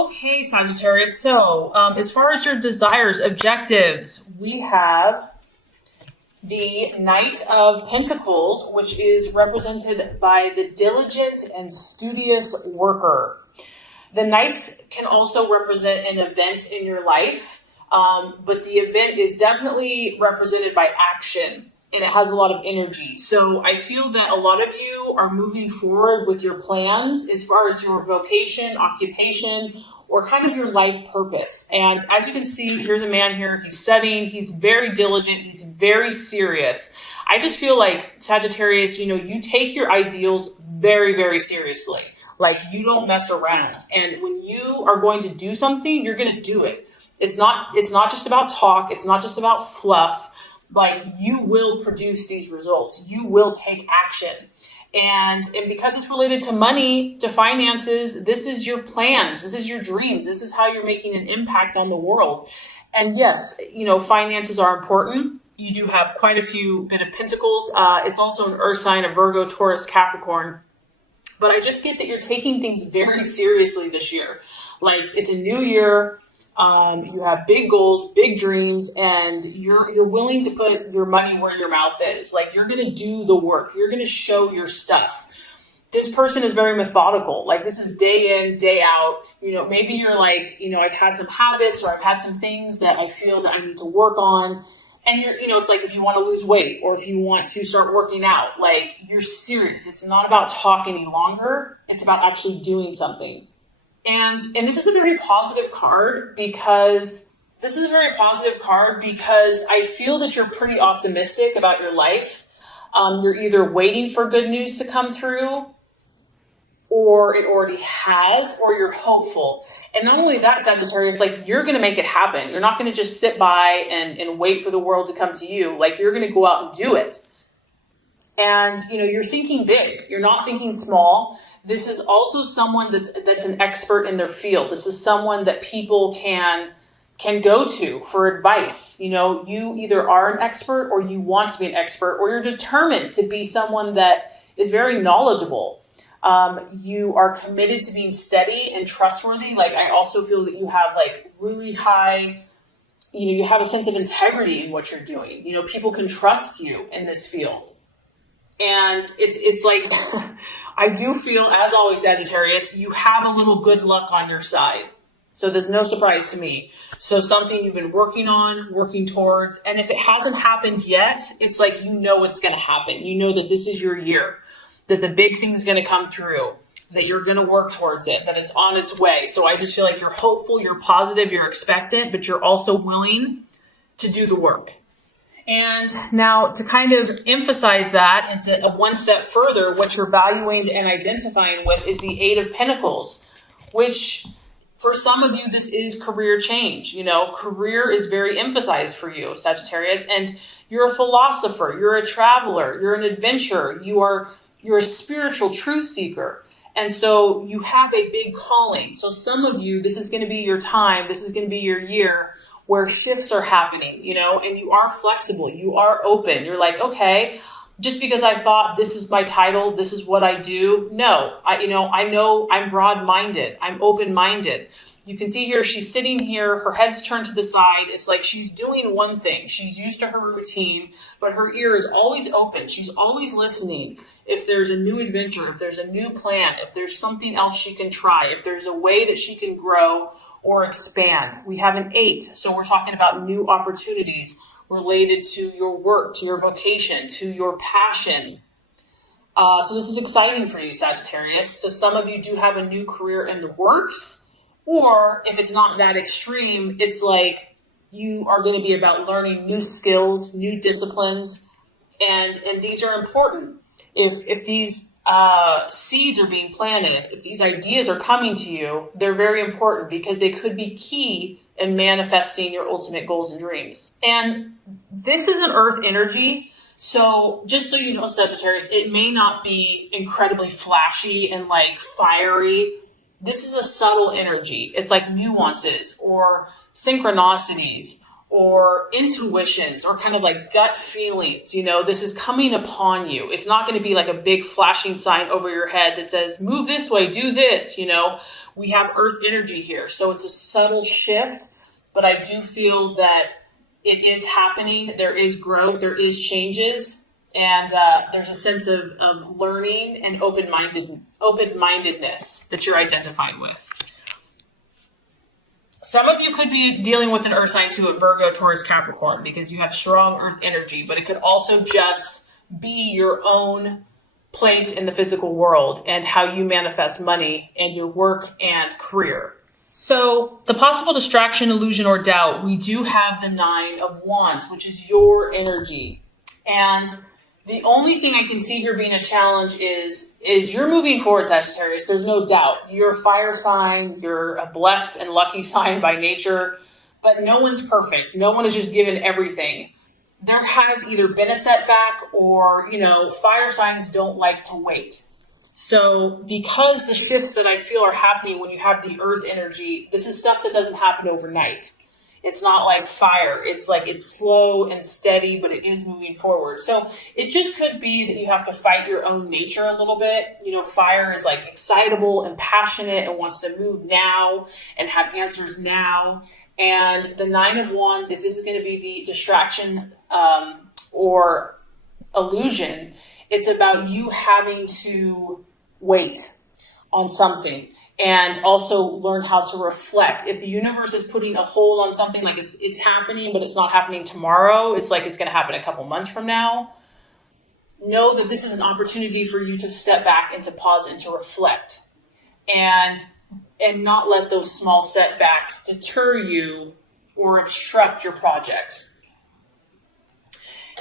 Okay, Sagittarius. So, as far as your desires, objectives, we have the Knight of Pentacles, which is represented by the diligent and studious worker. The Knights can also represent an event in your life, but the event is definitely represented by action, and it has a lot of energy. So I feel that a lot of you are moving forward with your plans as far as your vocation, occupation, or kind of your life purpose. And as you can see, here's a man here. He's studying. He's very diligent. He's very serious. I just feel like Sagittarius, you take your ideals very, very seriously. Like, you don't mess around. And when you are going to do something, you're going to do it. It's not just about talk. It's not just about fluff. Like, you will produce these results. You will take action. And because it's related to money, to finances, this is your plans. This is your dreams. This is how you're making an impact on the world. And yes, finances are important. You do have quite a few bit of pentacles. It's also an earth sign of Virgo, Taurus, Capricorn. But I just get that you're taking things very seriously this year. Like, it's a new year. You have big goals, big dreams, and you're willing to put your money where your mouth is. Like, you're going to do the work. You're going to show your stuff. This person is very methodical. Like, this is day in, day out. Maybe you're like, I've had some habits, or I've had some things that I feel that I need to work on. And it's like, if you want to lose weight, or if you want to start working out, like, you're serious. It's not about talk any longer. It's about actually doing something. And this is a very positive card because I feel that you're pretty optimistic about your life. You're either waiting for good news to come through, or it already has, or you're hopeful. And not only that, Sagittarius, like, you're going to make it happen. You're not going to just sit by and wait for the world to come to you. Like, you're going to go out and do it. And, you're thinking big. You're not thinking small. This is also someone that's an expert in their field. This is someone that people can go to for advice. You either are an expert, or you want to be an expert, or you're determined to be someone that is very knowledgeable. You are committed to being steady and trustworthy. Like, I also feel that you have like really high, you have a sense of integrity in what you're doing. People can trust you in this field. And it's like, I do feel, as always, Sagittarius, you have a little good luck on your side. So there's no surprise to me. So something you've been working on, working towards, and if it hasn't happened yet, it's like, it's going to happen. You know that this is your year, that the big thing is going to come through, that you're going to work towards it, that it's on its way. So I just feel like you're hopeful, you're positive, you're expectant, but you're also willing to do the work. And now, to kind of emphasize that and to one step further, what you're valuing and identifying with is the Eight of Pentacles, which for some of you, this is career change. Career is very emphasized for you, Sagittarius, and you're a philosopher, you're a traveler, you're an adventurer, you're a spiritual truth seeker. And so you have a big calling. So some of you, this is going to be your time. This is going to be your year where shifts are happening, and you are flexible. You are open. You're like, okay, just because I thought this is my title, this is what I do. No, I know I'm broad-minded. I'm open-minded. You can see here, she's sitting here, her head's turned to the side. It's like she's doing one thing. She's used to her routine, but her ear is always open. She's always listening. If there's a new adventure, if there's a new plan, if there's something else she can try, if there's a way that she can grow or expand. We have an 8. So we're talking about new opportunities related to your work, to your vocation, to your passion. So this is exciting for you, Sagittarius. So some of you do have a new career in the works, or if it's not that extreme, it's like you are going to be about learning new skills, new disciplines, and these are important. If these seeds are being planted, if these ideas are coming to you, they're very important because they could be key in manifesting your ultimate goals and dreams. And this is an earth energy. So just so you know, Sagittarius, it may not be incredibly flashy and like fiery. This is a subtle energy. It's like nuances or synchronicities or intuitions or kind of like gut feelings. This is coming upon you. It's not going to be like a big flashing sign over your head that says, move this way, do this. We have earth energy here. So it's a subtle shift, but I do feel that it is happening. There is growth, there is changes, and there's a sense of learning and open-mindedness that you're identified with. Some of you could be dealing with an earth sign too, at Virgo, Taurus, Capricorn, because you have strong earth energy, but it could also just be your own place in the physical world and how you manifest money and your work and career. So the possible distraction, illusion, or doubt, we do have the 9 of Wands, which is your energy. And the only thing I can see here being a challenge is you're moving forward, Sagittarius. There's no doubt. You're a fire sign. You're a blessed and lucky sign by nature. But no one's perfect. No one is just given everything. There has either been a setback or, fire signs don't like to wait. So because the shifts that I feel are happening when you have the earth energy, this is stuff that doesn't happen overnight. It's not like fire. It's slow and steady, but it is moving forward. So it just could be that you have to fight your own nature a little bit. Fire is like excitable and passionate and wants to move now and have answers now. And the 9 of Wands, if this is going to be the distraction or illusion, it's about you having to wait on something. And also learn how to reflect. If the universe is putting a hold on something, like it's happening, but it's not happening tomorrow, it's like it's going to happen a couple months from now, know that this is an opportunity for you to step back and to pause and to reflect. And not let those small setbacks deter you or obstruct your projects.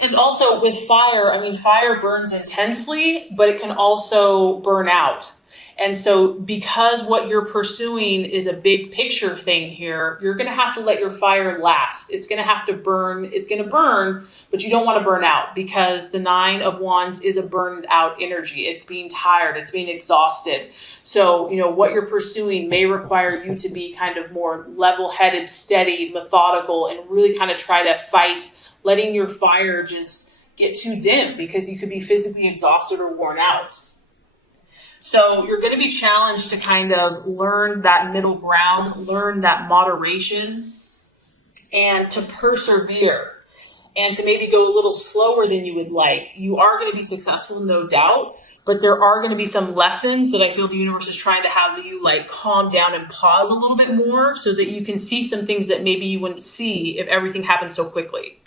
And also with fire, fire burns intensely, but it can also burn out. And so because what you're pursuing is a big picture thing here, you're going to have to let your fire last. It's going to have to burn. It's going to burn, but you don't want to burn out because the 9 of Wands is a burned out energy. It's being tired. It's being exhausted. So, what you're pursuing may require you to be kind of more level-headed, steady, methodical, and really kind of try to fight letting your fire just get too dim because you could be physically exhausted or worn out. So you're going to be challenged to kind of learn that middle ground, learn that moderation, and to persevere, and to maybe go a little slower than you would like. You are going to be successful, no doubt, but there are going to be some lessons that I feel the universe is trying to have you calm down and pause a little bit more so that you can see some things that maybe you wouldn't see if everything happened so quickly.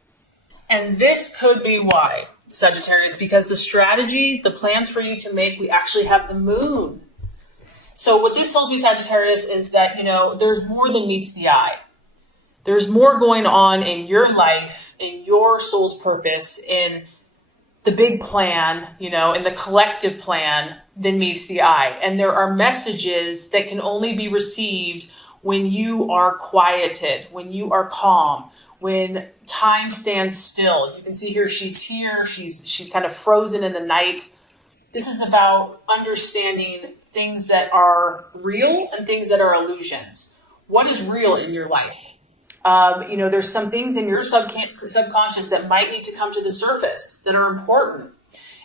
And this could be why, Sagittarius, because the strategies, the plans for you to make, we actually have the moon. So what this tells me, Sagittarius, is that, there's more than meets the eye. There's more going on in your life, in your soul's purpose, in the big plan, in the collective plan than meets the eye. And there are messages that can only be received when you are quieted, when you are calm, when time stands still. You can see here, she's kind of frozen in the night. This is about understanding things that are real and things that are illusions. What is real in your life? There's some things in your subconscious that might need to come to the surface that are important.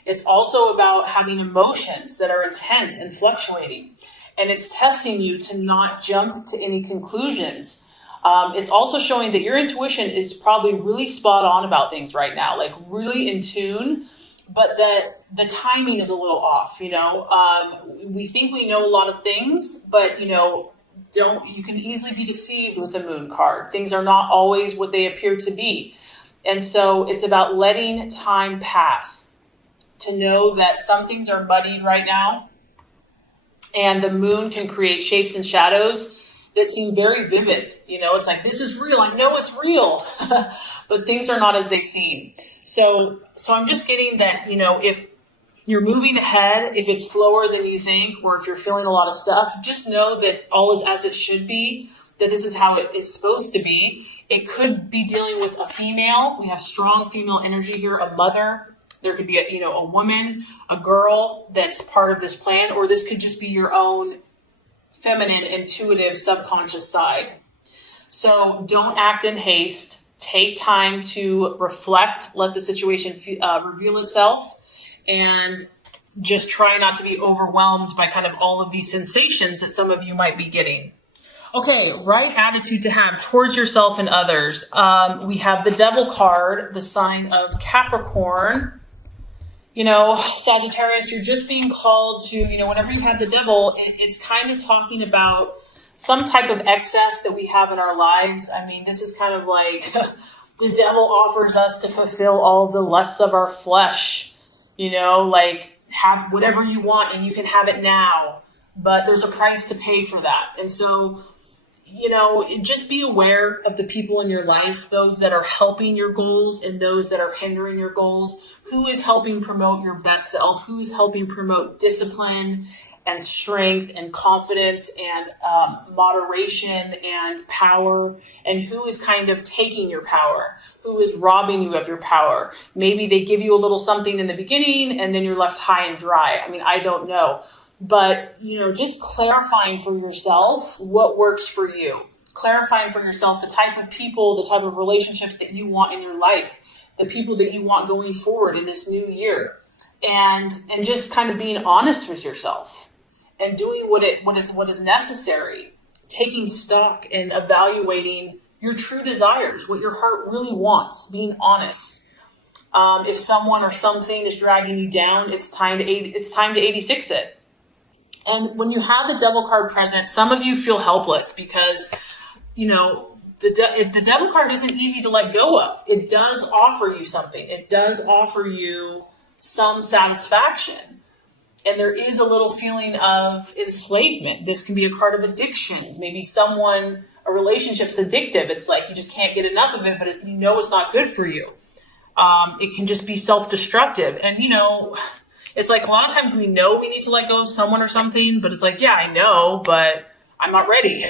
It's also about having emotions that are intense and fluctuating. And it's testing you to not jump to any conclusions. It's also showing that your intuition is probably really spot on about things right now, really in tune, but that the timing is a little off. We think we know a lot of things, but you can easily be deceived with the moon card. Things are not always what they appear to be. And so it's about letting time pass to know that some things are muddied right now. And the moon can create shapes and shadows that seem very vivid. It's like, this is real. I know it's real, but things are not as they seem. So I'm just getting that, if you're moving ahead, if it's slower than you think, or if you're feeling a lot of stuff, just know that all is as it should be, that this is how it is supposed to be. It could be dealing with a female. We have strong female energy here, a mother. There could be a woman, a girl that's part of this plan, or this could just be your own feminine, intuitive, subconscious side. So don't act in haste. take time to reflect, let the situation reveal itself, and just try not to be overwhelmed by kind of all of these sensations that some of you might be getting. Okay, right attitude to have towards yourself and others. We have the Devil card, the sign of Capricorn. You know, Sagittarius, you're just being called to, you know, whenever you have the Devil, it's kind of talking about some type of excess that we have in our lives. I mean, this is kind of like the devil offers us to fulfill all the lusts of our flesh, you know, like have whatever you want and you can have it now, but there's a price to pay for that. And so, you know, just be aware of the people in your life, those that are helping your goals and those that are hindering your goals. Who is helping promote your best self? Who is helping promote discipline and strength and confidence and moderation and power? And who is kind of taking your power? Who is robbing you of your power? Maybe they give you a little something in the beginning and then you're left high and dry. I mean, I don't know. But, you know, just clarifying for yourself what works for you. Clarifying for yourself the type of people, the type of relationships that you want in your life, the people that you want going forward in this new year. And just kind of being honest with yourself and doing what is necessary, taking stock and evaluating your true desires, what your heart really wants, being honest. If someone or something is dragging you down, it's time to 86 it. And when you have the Devil card present, some of you feel helpless because, you know, the Devil card isn't easy to let go of. It does offer you something. It does offer you some satisfaction. And there is a little feeling of enslavement. This can be a card of addictions. Maybe a relationship's addictive. It's like you just can't get enough of it, but you know it's not good for you. It can just be self-destructive. And, you know, it's like a lot of times we know we need to let go of someone or something, but it's like, yeah, I know, but I'm not ready.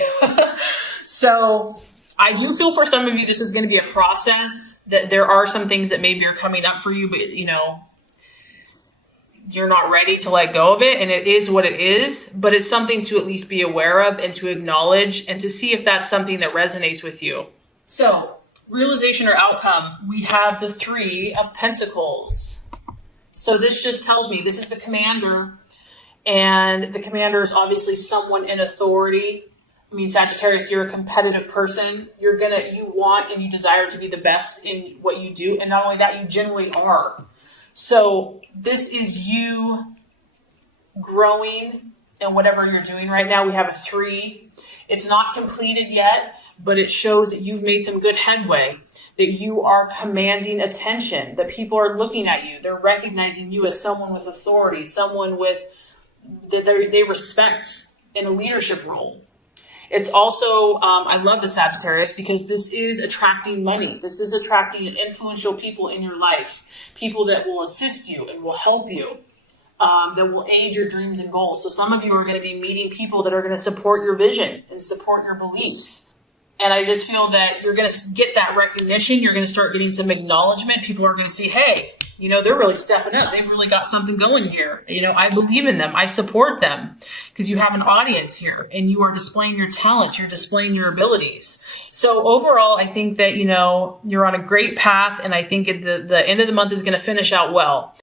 So I do feel for some of you, this is going to be a process, that there are some things that maybe are coming up for you, but, you know, you're not ready to let go of it. And it is what it is, but it's something to at least be aware of and to acknowledge and to see if that's something that resonates with you. So realization or outcome, we have the 3 of Pentacles. So this just tells me this is the commander, and the commander is obviously someone in authority. I mean, Sagittarius, you're a competitive person. You want and you desire to be the best in what you do. And not only that, you generally are. So this is you growing in whatever you're doing right now. We have a 3. It's not completed yet, but it shows that you've made some good headway, that you are commanding attention, that people are looking at you. They're recognizing you as someone with authority, someone that they respect in a leadership role. It's also, I love the Sagittarius because this is attracting money. This is attracting influential people in your life, people that will assist you and will help you, that will aid your dreams and goals. So some of you are going to be meeting people that are going to support your vision and support your beliefs. And I just feel that you're going to get that recognition. You're going to start getting some acknowledgement. People are going to see, hey, you know, they're really stepping up. They've really got something going here. You know, I believe in them. I support them because you have an audience here and you are displaying your talents. You're displaying your abilities. So overall, I think that, you know, you're on a great path. And I think the end of the month is going to finish out well.